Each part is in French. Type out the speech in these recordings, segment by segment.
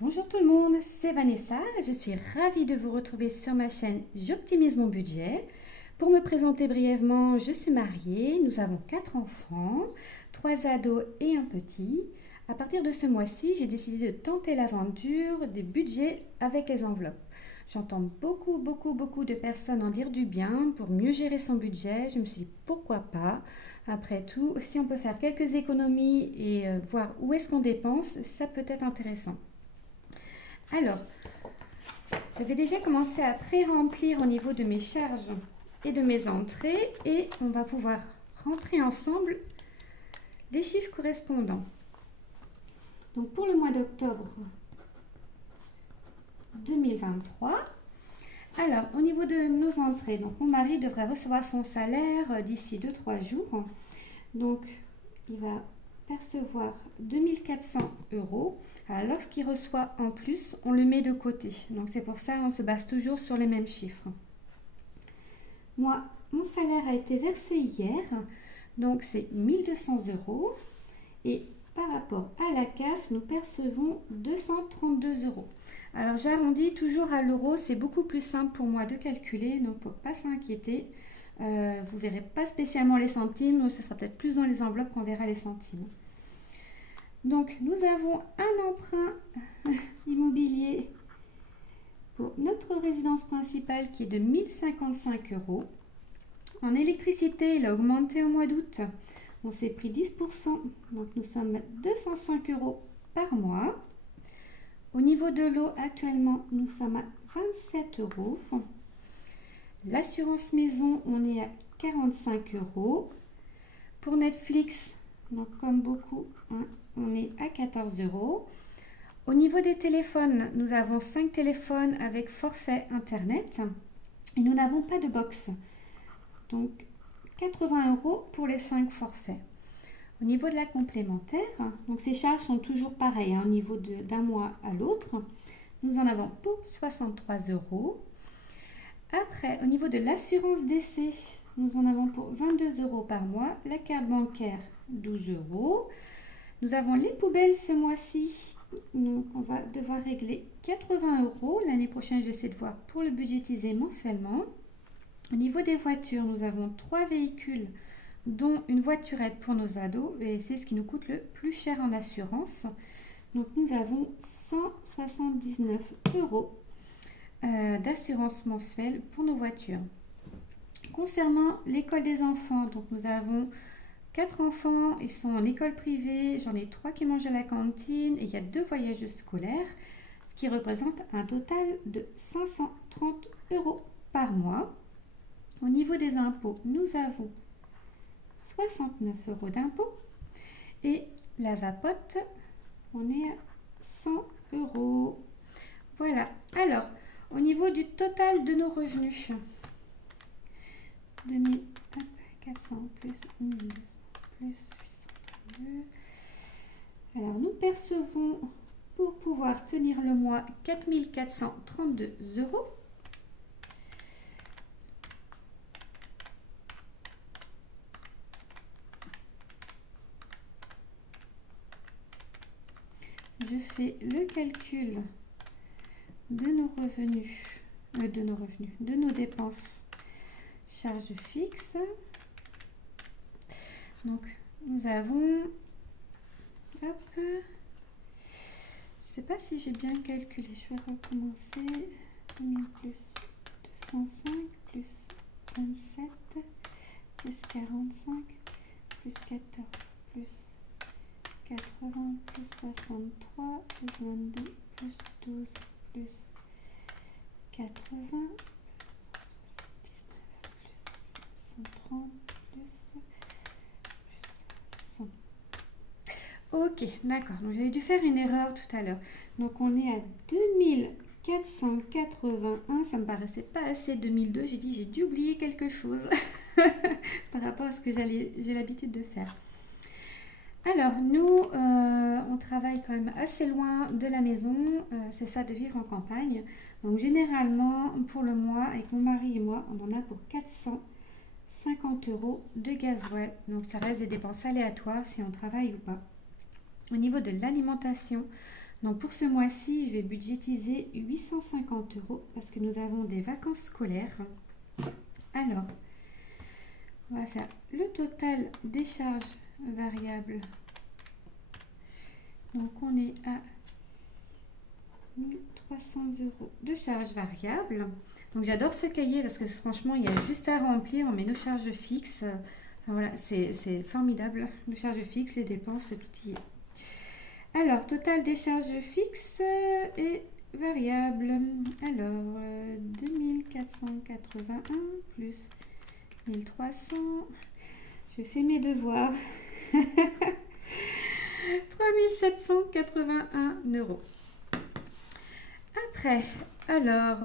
Bonjour tout le monde, c'est Vanessa. Je suis ravie de vous retrouver sur ma chaîne J'optimise mon budget. Pour me présenter brièvement, je suis mariée, nous avons 4 enfants, 3 ados et un petit. À partir de ce mois-ci, j'ai décidé de tenter l'aventure des budgets avec les enveloppes. J'entends beaucoup de personnes en dire du bien pour mieux gérer son budget. Je me suis dit pourquoi pas. Après tout, si on peut faire quelques économies et voir où est-ce qu'on dépense, ça peut être intéressant. Alors, j'avais déjà commencé à pré-remplir au niveau de mes charges et de mes entrées et on va pouvoir rentrer ensemble les chiffres correspondants. Donc pour le mois d'octobre 2023, alors au niveau de nos entrées, donc mon mari devrait recevoir son salaire d'ici 2-3 jours. Donc il va percevoir 2400 euros. Alors, lorsqu'il reçoit en plus, on le met de côté. Donc, c'est pour ça qu'on se base toujours sur les mêmes chiffres. Moi, mon salaire a été versé hier. Donc, c'est 1200 euros. Et par rapport à la CAF, nous percevons 232 euros. Alors, j'arrondis toujours à l'euro. C'est beaucoup plus simple pour moi de calculer. Donc, il ne faut pas s'inquiéter. Vous ne verrez pas spécialement les centimes. Donc, ce sera peut-être plus dans les enveloppes qu'on verra les centimes. Donc, nous avons un emprunt immobilier pour notre résidence principale qui est de 1055 euros. En électricité, il a augmenté au mois d'août. On s'est pris 10%, donc nous sommes à 205 euros par mois. Au niveau de l'eau, actuellement, nous sommes à 27 euros. L'assurance maison, on est à 45 euros. Pour Netflix, donc comme beaucoup, on est à 14 euros. Au niveau des téléphones, nous avons 5 téléphones avec forfait internet et nous n'avons pas de box. Donc 80 euros pour les 5 forfaits. Au niveau de la complémentaire, donc ces charges sont toujours pareilles au niveau d'un mois à l'autre. Nous en avons pour 63 euros. Après, au niveau de l'assurance décès, nous en avons pour 22 euros par mois. La carte bancaire, 12 euros. Nous avons les poubelles ce mois-ci. Donc, on va devoir régler 80 euros. L'année prochaine, je vais essayer de voir pour le budgétiser mensuellement. Au niveau des voitures, nous avons 3 véhicules, dont une voiturette pour nos ados. Et c'est ce qui nous coûte le plus cher en assurance. Donc, nous avons 179 euros d'assurance mensuelle pour nos voitures. Concernant l'école des enfants, donc nous avons 4 enfants, ils sont en école privée, j'en ai 3 qui mangent à la cantine et il y a 2 voyages scolaires, ce qui représente un total de 530 euros par mois. Au niveau des impôts, nous avons 69 euros d'impôts et la vapote, on est à 100 euros. Voilà, alors au niveau du total de nos revenus, 2400 plus 1200 plus 832. Alors, nous percevons pour pouvoir tenir le mois 4432 euros. Je fais le calcul de nos revenus, de nos dépenses, charges fixes. Donc, nous avons, hop, je ne sais pas si j'ai bien calculé, je vais recommencer, 1000 plus 205, plus 27, plus 45, plus 14, plus 80, plus 63, plus 22, plus 12, plus 80, plus 130, plus 100. Ok, d'accord. Donc j'avais dû faire une erreur tout à l'heure. Donc on est à 2481. Ça me paraissait pas assez 2002. J'ai dit j'ai dû oublier quelque chose par rapport à ce que j'ai l'habitude de faire. Alors nous, on travaille quand même assez loin de la maison. C'est ça de vivre en campagne. Donc généralement pour le mois avec mon mari et moi, on en a pour 450 euros de gasoil. Donc ça reste des dépenses aléatoires si on travaille ou pas. Au niveau de l'alimentation, Donc pour ce mois-ci, je vais budgétiser 850 € parce que nous avons des vacances scolaires. Alors, on va faire le total des charges variables. Donc on est à 1300 € de charges variables. Donc j'adore ce cahier parce que franchement, il y a juste à remplir. On met nos charges fixes. Enfin, voilà, c'est formidable. Nos charges fixes, les dépenses, tout y est. Alors, total des charges fixes et variables. Alors, 2481 plus 1300. Je fais mes devoirs. 3781 €. Après, alors,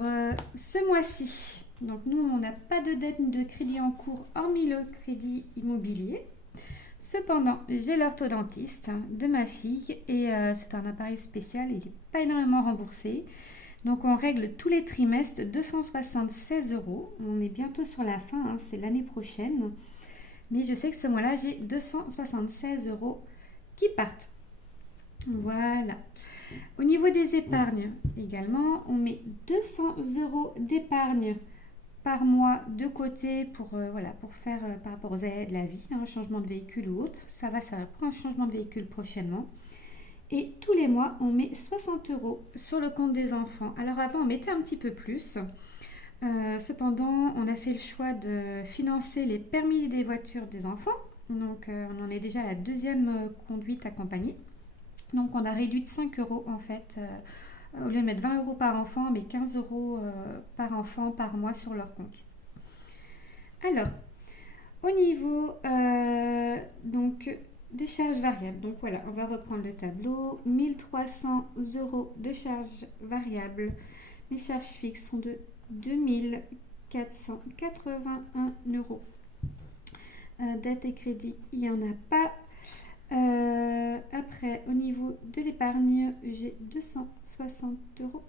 ce mois-ci, donc nous, on n'a pas de dette ni de crédit en cours, hormis le crédit immobilier. Cependant, j'ai l'orthodontiste de ma fille et c'est un appareil spécial, il n'est pas énormément remboursé. Donc on règle tous les trimestres 276 €. On est bientôt sur la fin, hein, c'est l'année prochaine. Mais je sais que ce mois-là, j'ai 276 € qui partent. Voilà. Au niveau des épargnes également, on met 200 € d'épargne par mois de côté pour, voilà, pour faire par rapport aux aléas de la vie, un changement de véhicule ou autre. Ça va pour un changement de véhicule prochainement. Et tous les mois, on met 60 € sur le compte des enfants. Alors avant, on mettait un petit peu plus. Cependant, on a fait le choix de financer les permis des voitures des enfants. Donc, on en est déjà à la deuxième conduite accompagnée. Donc, on a réduit de 5 € en fait. Au lieu de mettre 20 € par enfant, on met 15 € par enfant par mois sur leur compte. Alors, au niveau donc, des charges variables, donc voilà, on va reprendre le tableau. 1300 € de charges variables. Les charges fixes sont de 2481 €. Dette et crédit, il n'y en a pas. Après, au niveau de l'épargne, j'ai 260 €.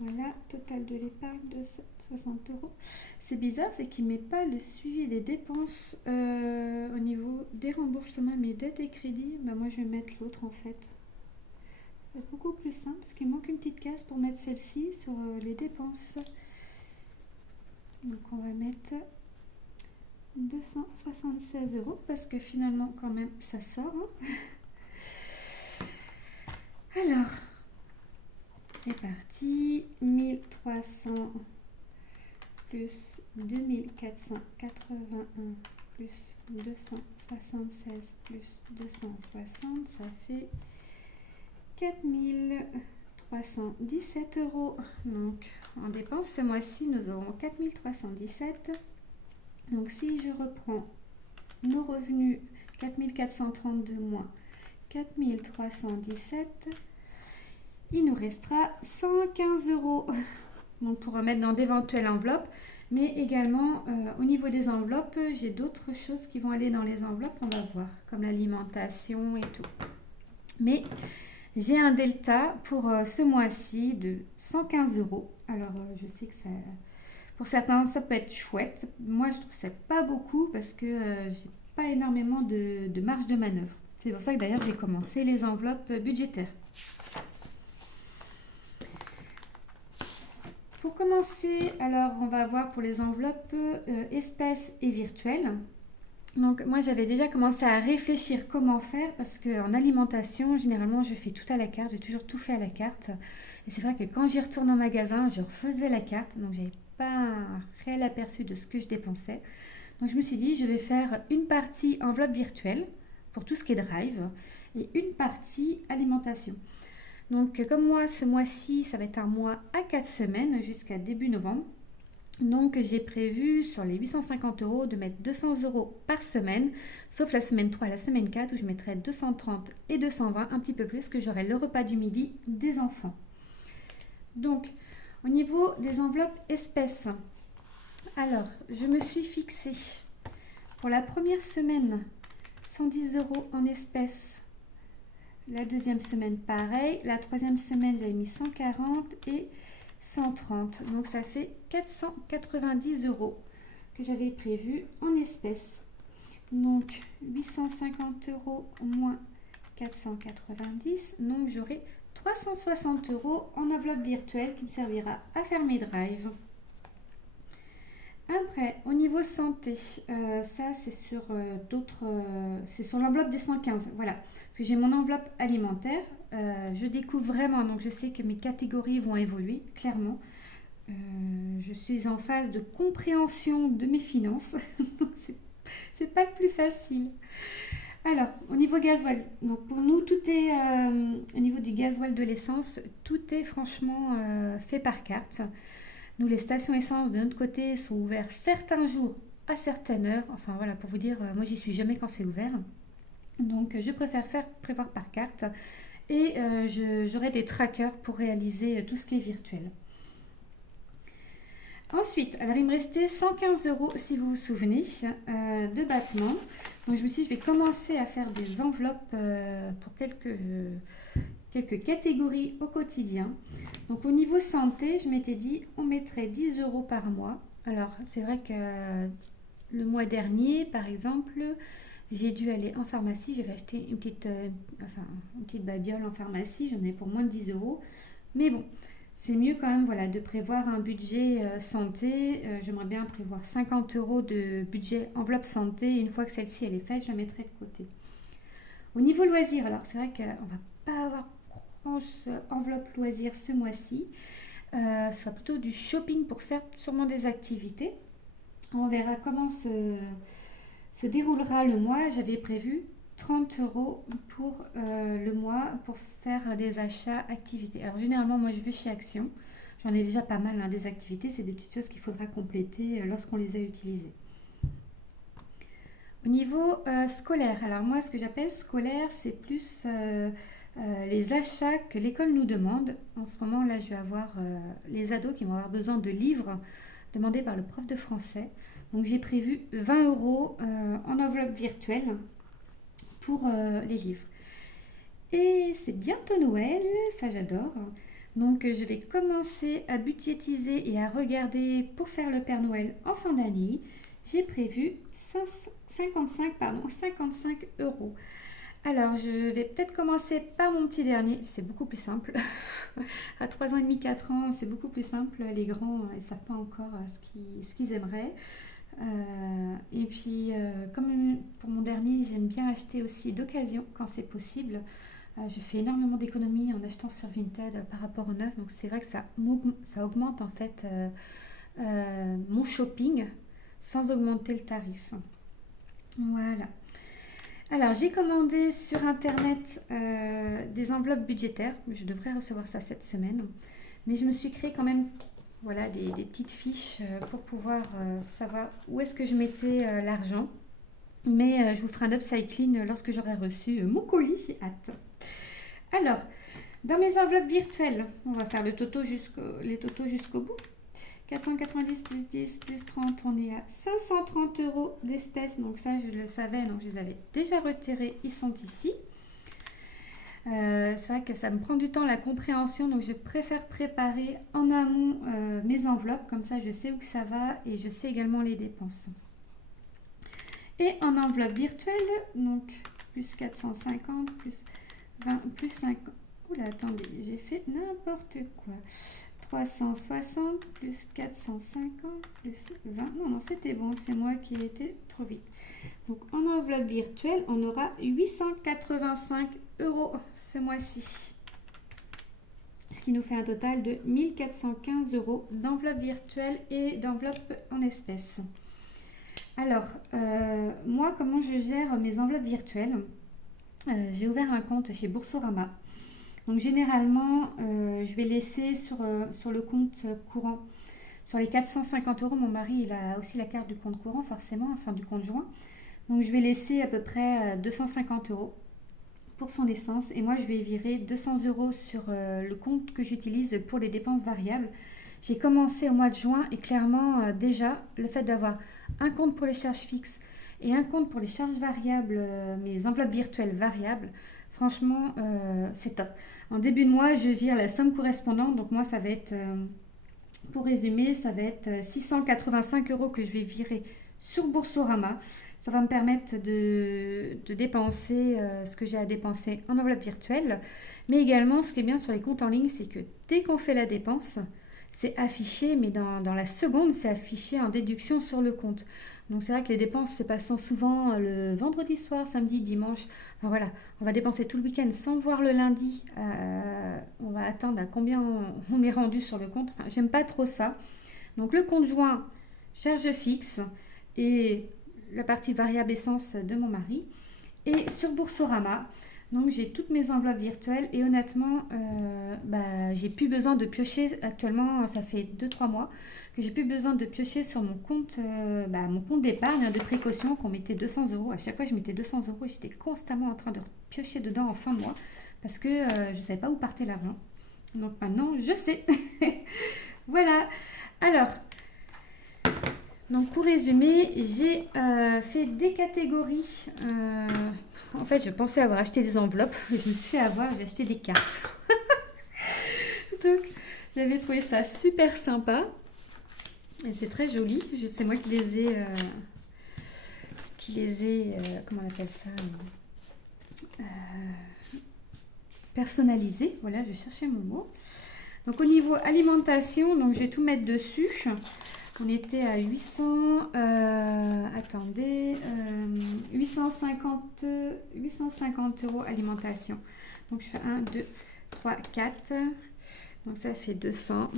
Voilà, total de l'épargne, 260 €. C'est bizarre, c'est qu'il ne met pas le suivi des dépenses au niveau des remboursements, mes dettes et crédits. Ben, moi, je vais mettre l'autre en fait. C'est beaucoup plus simple parce qu'il manque une petite case pour mettre celle-ci sur les dépenses. Donc, on va mettre 276 € parce que finalement quand même ça sort, hein. Alors c'est parti, 1300 plus 2481 plus 276 plus 260, ça fait 4317 €. Donc en dépenses ce mois-ci nous aurons 4317. Donc si je reprends nos revenus, 4432 moins 4317, il nous restera 115 €. Donc pour remettre dans d'éventuelles enveloppes, mais également au niveau des enveloppes, j'ai d'autres choses qui vont aller dans les enveloppes, on va voir, comme l'alimentation et tout. Mais j'ai un delta pour ce mois-ci de 115 €. Alors je sais que ça... Pour certains, ça peut être chouette. Moi, je trouve ça pas beaucoup parce que j'ai pas énormément de marge de manœuvre. C'est pour ça que d'ailleurs, j'ai commencé les enveloppes budgétaires. Pour commencer, alors, on va voir pour les enveloppes espèces et virtuelles. Donc, moi, j'avais déjà commencé à réfléchir comment faire parce qu'en alimentation, généralement, je fais tout à la carte. J'ai toujours tout fait à la carte. Et c'est vrai que quand j'y retourne au magasin, je refaisais la carte. Donc, j'avais pas un réel aperçu de ce que je dépensais. Donc je me suis dit, je vais faire une partie enveloppe virtuelle pour tout ce qui est drive et une partie alimentation. Donc comme moi, ce mois-ci, ça va être un mois à 4 semaines jusqu'à début novembre. Donc j'ai prévu sur les 850 € de mettre 200 € par semaine, sauf la semaine 3 et la semaine 4 où je mettrai 230 et 220, un petit peu plus, que j'aurai le repas du midi des enfants. Donc au niveau des enveloppes espèces, alors je me suis fixée pour la première semaine 110 € en espèces, la deuxième semaine pareil, la troisième semaine j'avais mis 140 et 130, donc ça fait 490 € que j'avais prévu en espèces. Donc 850 € moins 490, donc j'aurai 360 € en enveloppe virtuelle qui me servira à faire mes drives. Après, au niveau santé, ça c'est sur c'est sur l'enveloppe des 115, voilà. Parce que j'ai mon enveloppe alimentaire, je découvre vraiment, donc je sais que mes catégories vont évoluer, clairement. Je suis en phase de compréhension de mes finances, donc c'est pas le plus facile. Alors, au niveau gasoil, donc pour nous, tout est, au niveau du gasoil de l'essence, tout est franchement fait par carte. Nous, les stations essence de notre côté sont ouvertes certains jours à certaines heures. Enfin voilà, pour vous dire, moi j'y suis jamais quand c'est ouvert. Donc je préfère prévoir par carte et j'aurai des trackers pour réaliser tout ce qui est virtuel. Ensuite, alors il me restait 115 € si vous vous souvenez de battements. Donc je me suis dit, je vais commencer à faire des enveloppes pour quelques catégories au quotidien. Donc au niveau santé, je m'étais dit on mettrait 10 € par mois. Alors c'est vrai que le mois dernier, par exemple, j'ai dû aller en pharmacie. J'avais acheté une petite babiole en pharmacie. J'en ai pour moins de 10 €. Mais bon, c'est mieux quand même voilà, de prévoir un budget santé. J'aimerais bien prévoir 50 € de budget enveloppe santé. Une fois que celle-ci elle est faite, je la mettrai de côté. Au niveau loisirs, alors c'est vrai qu'on ne va pas avoir grosse enveloppe loisirs ce mois-ci. Ce sera plutôt du shopping pour faire sûrement des activités. On verra comment se déroulera le mois. J'avais prévu 30 € pour le mois pour faire des achats activités. Alors généralement, moi je vais chez Action. J'en ai déjà pas mal des activités. C'est des petites choses qu'il faudra compléter lorsqu'on les a utilisées. Au niveau scolaire, alors moi ce que j'appelle scolaire, c'est plus les achats que l'école nous demande. En ce moment là, je vais avoir les ados qui vont avoir besoin de livres demandés par le prof de français. Donc j'ai prévu 20 € en enveloppe virtuelle pour les livres. Et c'est bientôt Noël, ça j'adore. Donc je vais commencer à budgétiser et à regarder pour faire le Père Noël en fin d'année. J'ai prévu 55 €. Alors je vais peut-être commencer par mon petit dernier, c'est beaucoup plus simple. À 3 ans et demi, 4 ans, c'est beaucoup plus simple. Les grands, ils ne savent pas encore ce qu'ils aimeraient. Et puis, comme pour mon dernier, j'aime bien acheter aussi d'occasion quand c'est possible. Je fais énormément d'économies en achetant sur Vinted par rapport au neuf. Donc c'est vrai que ça augmente en fait mon shopping sans augmenter le tarif. Voilà. Alors j'ai commandé sur internet des enveloppes budgétaires. Je devrais recevoir ça cette semaine. Mais je me suis créé quand même voilà, des petites fiches pour pouvoir savoir où est-ce que je mettais l'argent. Mais je vous ferai un upcycling lorsque j'aurai reçu mon colis. J'ai hâte. Alors, dans mes enveloppes virtuelles, on va faire les totos jusqu'au bout. 490 plus 10 plus 30, on est à 530 € d'espèces. Donc ça, je le savais, donc je les avais déjà retirés. Ils sont ici. C'est vrai que ça me prend du temps la compréhension, donc je préfère préparer en amont mes enveloppes, comme ça je sais où que ça va et je sais également les dépenses. Et en enveloppe virtuelle, donc plus 450, plus 20, plus 50, oula attendez, j'ai fait n'importe quoi. 360 plus 450 plus 20, non c'était bon, c'est moi qui ai été trop vite. Donc en enveloppe virtuelle, on aura 885 € ce mois-ci. Ce qui nous fait un total de 1415 € d'enveloppe virtuelle et d'enveloppe en espèces. Alors, moi, comment je gère mes enveloppes virtuelles? J'ai ouvert un compte chez Boursorama. Donc généralement, je vais laisser sur le compte courant. Sur les 450 €, mon mari il a aussi la carte du compte courant, forcément, enfin du compte joint. Donc je vais laisser à peu près 250 € pour son essence. Et moi, je vais virer 200 € sur le compte que j'utilise pour les dépenses variables. J'ai commencé au mois de juin et clairement, déjà, le fait d'avoir un compte pour les charges fixes et un compte pour les charges variables, mes enveloppes virtuelles variables, franchement, c'est top. En début de mois, je vire la somme correspondante. Donc moi, ça va être, pour résumer, ça va être 685 € que je vais virer sur Boursorama. Ça va me permettre de dépenser ce que j'ai à dépenser en enveloppe virtuelle. Mais également, ce qui est bien sur les comptes en ligne, c'est que dès qu'on fait la dépense, c'est affiché, mais dans la seconde, c'est affiché en déduction sur le compte. Donc c'est vrai que les dépenses se passant souvent le vendredi soir, samedi, dimanche, enfin voilà, on va dépenser tout le week-end sans voir le lundi. On va attendre à combien on est rendu sur le compte. Enfin, j'aime pas trop ça. Donc le compte joint, charge fixe et la partie variable essence de mon mari. Et sur Boursorama, donc j'ai toutes mes enveloppes virtuelles et honnêtement, j'ai plus besoin de piocher actuellement, ça fait 2-3 mois que j'ai plus besoin de piocher sur mon compte d'épargne de précaution qu'on mettait 200 euros. À chaque fois, je mettais 200 euros et j'étais constamment en train de piocher dedans en fin de mois parce que je ne savais pas où partait l'argent. Donc maintenant, je sais. Voilà. Alors, donc pour résumer, j'ai fait des catégories. En fait, je pensais avoir acheté des enveloppes, mais je me suis fait avoir, j'ai acheté des cartes. Donc, j'avais trouvé ça super sympa. Et c'est très joli. C'est moi qui les ai, comment on appelle ça, personnalisées. Voilà, je cherchais mon mot. Donc au niveau alimentation, donc je vais tout mettre dessus. On était à 850 euros alimentation. Donc je fais 1, 2, 3, 4. Donc ça fait 200.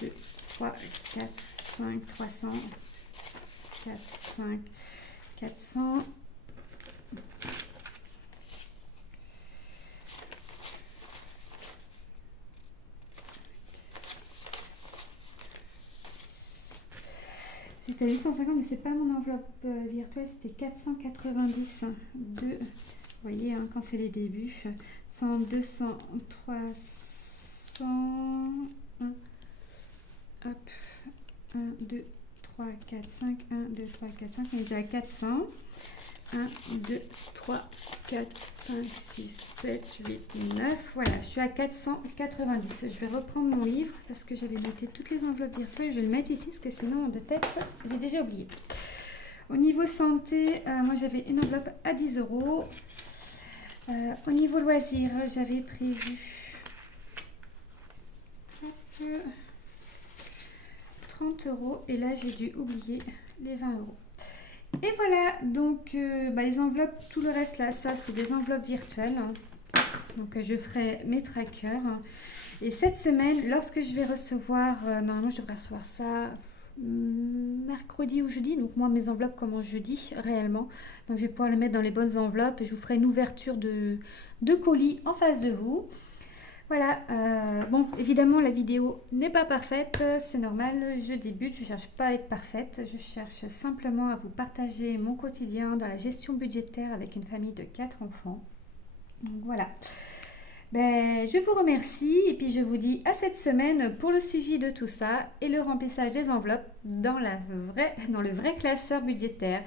2, 3, 4, 5, 300. 4, 5, 400. J'étais à 850, mais c'est pas mon enveloppe virtuelle, c'était 490. Vous voyez, hein, quand c'est les débuts, 100, 200, 300. Hop, 1, 2, 3, 4, 5. 1, 2, 3, 4, 5. On est déjà à 400. 1, 2, 3, 4, 5, 6, 7, 8, 9. Voilà, je suis à 490. Je vais reprendre mon livre parce que j'avais noté toutes les enveloppes virtuelles. Je vais le mettre ici parce que sinon, de tête, j'ai déjà oublié. Au niveau santé, moi j'avais une enveloppe à 10 euros. Au niveau loisirs, j'avais prévu 30 euros. Et là, j'ai dû oublier les 20 euros. Et voilà, donc les enveloppes, tout le reste là, ça c'est des enveloppes virtuelles. Donc je ferai mes trackers. Et cette semaine, lorsque je vais recevoir, normalement je devrais recevoir ça mercredi ou jeudi. Donc moi mes enveloppes commencent jeudi réellement. Donc je vais pouvoir les mettre dans les bonnes enveloppes et je vous ferai une ouverture de colis en face de vous. Voilà, bon, évidemment, la vidéo n'est pas parfaite, c'est normal, je débute, je ne cherche pas à être parfaite, je cherche simplement à vous partager mon quotidien dans la gestion budgétaire avec une famille de 4 enfants. Donc voilà, je vous remercie et puis je vous dis à cette semaine pour le suivi de tout ça et le remplissage des enveloppes dans le vrai classeur budgétaire.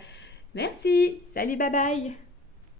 Merci, salut, bye bye.